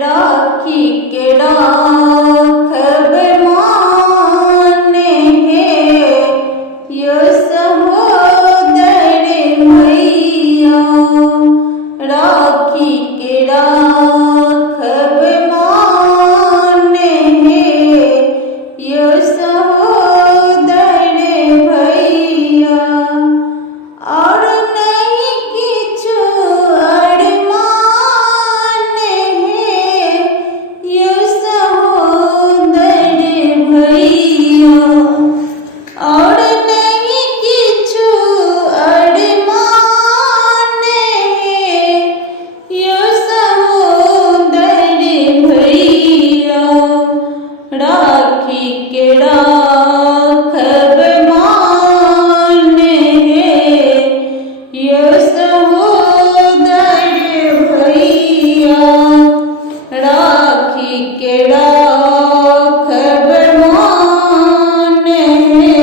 राखी के राखब माने है यो सहोदर मैया। राखी के राखब माने है यो सहोदर भैया। और नहीं किछु अरमान है यो सहोदर भैया। और नहीं किछु अरमान है यो सहोदर भैया। राखी के राखब माने है यो सहोदर भैया। राखी के राखब माने है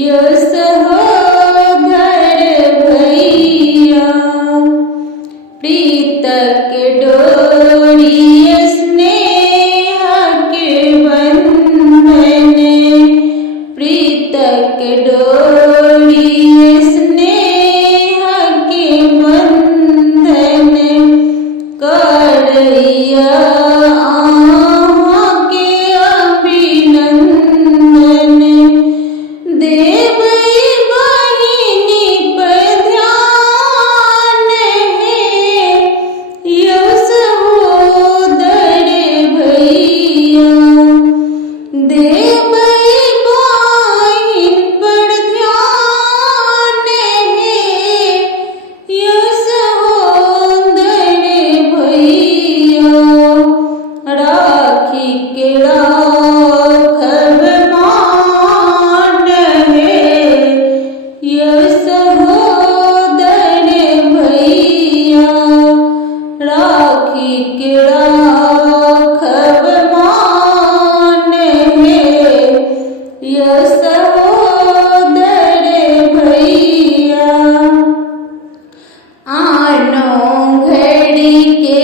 यो सहोदर भैया। प्रीत के डोरी स्नेह के बंधन, प्रीत के डोरी स्नेह के बंधन करैया अहाँ के अभिनंदन। देबै बहिनी पर ध्यान है यो सहोदर भैया। देबै बहिन पर ध्यान है यो सहोदर भैया। राखी के राखब मान है यो सहोदर भैया। राखी के राखब मान है यो सहोदर भैया। आनो घड़ी के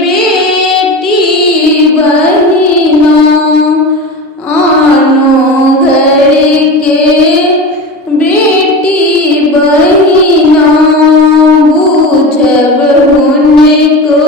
बेटी बहिना, आनो घड़ी के बेटी बहिना। बूझब हुनको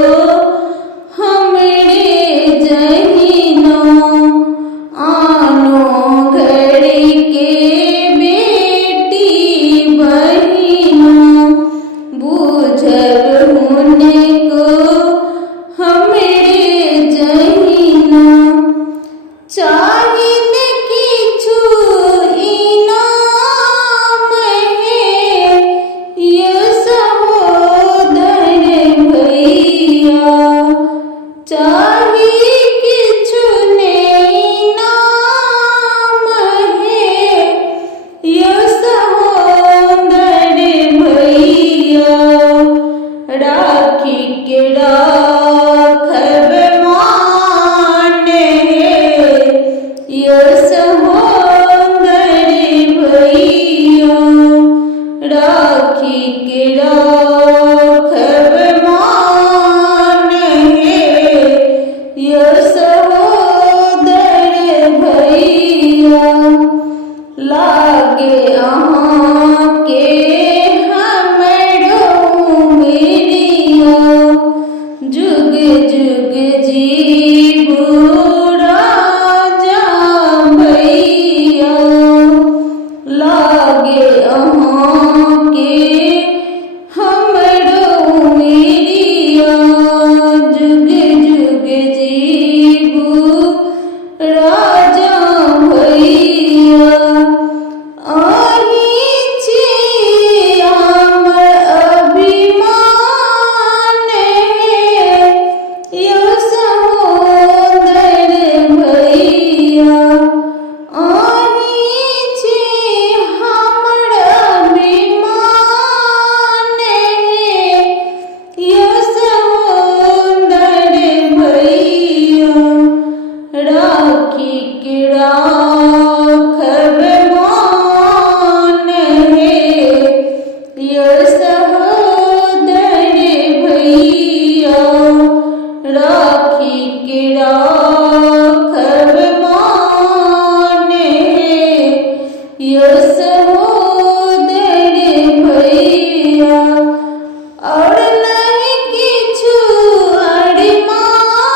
राखी के राखब माने यशोदर भैया और नहीं किछु अरमाने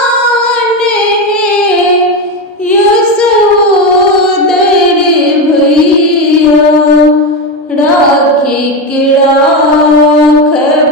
यशोदर भैया राखी के राखब